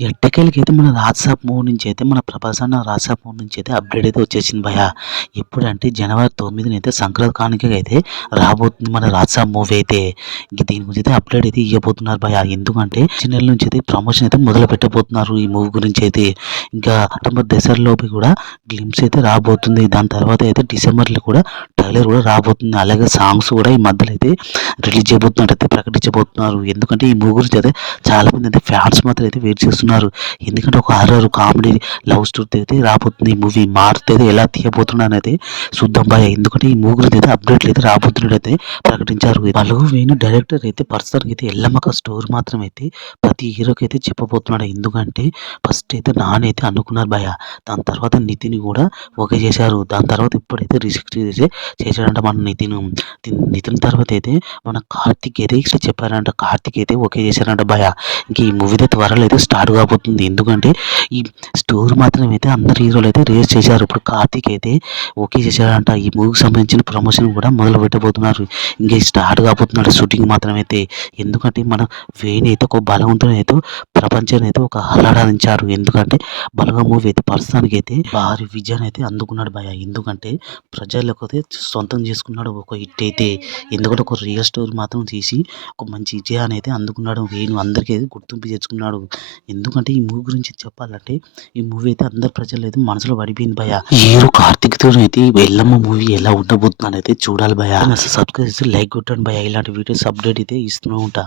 ఎట్టకేలకి అయితే మన రాజ్సాబ్ మూవీ నుంచి అయితే మన ప్రభాస్ అన్న రాజ్సాబ్ మూవీ నుంచి అయితే అప్డేట్ అయితే వచ్చేసింది భయ ఎప్పుడంటే జనవరి తొమ్మిదిన అయితే సంక్రాంతికి అయితే రాబోతుంది మన రాజ్సాబ్ మూవీ అయితే. దీని గురించి అయితే అప్డేట్ అయితే ఇవ్వబోతున్నారు భయ ఎందుకంటే చిన్న నుంచి అయితే ప్రమోషన్ అయితే మొదలు పెట్టబోతున్నారు ఈ మూవీ గురించి అయితే ఇంకా అక్టోబర్ దసరాలోపు కూడా గ్లిమ్స్ అయితే రాబోతుంది. దాని తర్వాత అయితే డిసెంబర్లో కూడా ట్రైలర్ కూడా రాబోతుంది. అలాగే సాంగ్స్ కూడా ఈ మధ్యలో అయితే రిలీజ్ చేయబోతున్నట్టు అయితే ప్రకటించబోతున్నారు. ఎందుకంటే ఈ మూవీ గురించి అయితే చాలా మంది అయితే ఫ్యాన్స్ మాత్రం అయితే వెయిట్ చేస్తున్నారు. ఎందుకంటే ఒక హర్రర్ కామెడీ లవ్ స్టోరీ అయితే రాబోతుంది. ఈ మూవీ మార్త్ అయితే ఎలా తీయబోతున్నాను అయితే చూద్దాం భయ ఎందుకంటే ఈ మూవీ అయితే అప్డేట్లు అయితే రాబోతున్నట్టు అయితే ప్రకటించారు. వాళ్ళు వేణు డైరెక్టర్ అయితే పర్సన్ అయితే ఎల్లమ్మక స్టోర్ మాత్రం అయితే ప్రతి హీరోకి అయితే చెప్పబోతున్నాడు. ఎందుకంటే ఫస్ట్ అయితే నానైతే అయితే అనుకున్నారు భయ దాని తర్వాత నితిన్ కూడా ఓకే చేశారు. దాని తర్వాత ఇప్పుడైతే రిస్క్ చేసి చేశాడంట మన నితిన్. నితిన్ తర్వాత అయితే మన కార్తిక్ అయితే ఇట్లా చెప్పారంట. కార్తిక్ అయితే ఓకే చేశారంట భయ ఇంక ఈ మూవీ అయితే త్వరలో అయితే స్టార్ట్ కాబోతుంది ఎందుకంటే ఈ స్టోర్ మాత్రం అయితే అందరు హీరోలు అయితే రేస్ చేశారు. ఇప్పుడు కార్తిక్ అయితే ఓకే చేశారంట ఈ మూవీకి సంబంధించిన ప్రమోషన్ కూడా మొదలు పెట్టబోతున్నారు. ఇంకా స్టార్ట్ కాబోతున్నాడు షూటింగ్ మాత్రం అయితే ఎందుకంటే మన వేణి అయితే ఒక బలవంతుని అయితే ప్రపంచాన్ని అయితే ఒక అల్లాడించారు ఎందుకంటే బలగా మూవీ అయితే ప్రస్తుతానికి అయితే భారీ విజయాన్ని అయితే అందుకున్నాడు భయ ఎందుకంటే ప్రజలకు అయితే సొంతం చేసుకున్నాడు ఒక హిట్ అయితే. ఎందుకంటే ఒక రియల్ స్టోరీ మాత్రం తీసి ఒక మంచి విజయాన్ని అయితే అందుకున్నాడు వేణు. అందరికీ గుర్తింపు తెచ్చుకున్నాడు. ఎందుకంటే ఈ మూవీ గురించి చెప్పాలంటే ఈ మూవీ అయితే అందరి ప్రజలు అయితే మనసులో పడిపోయింది భయ హీరో కార్తిక్తో అయితే ఈ ఎల్లమ్మ మూవీ ఎలా ఉండబోతుందని అయితే చూడాలి భయ అసలు సబ్స్క్రైబ్ చేసి లైక్ కొట్టండి భయ ఇలాంటి వీడియోస్ అప్డేట్ అయితే ఇస్తూనే ఉంటా.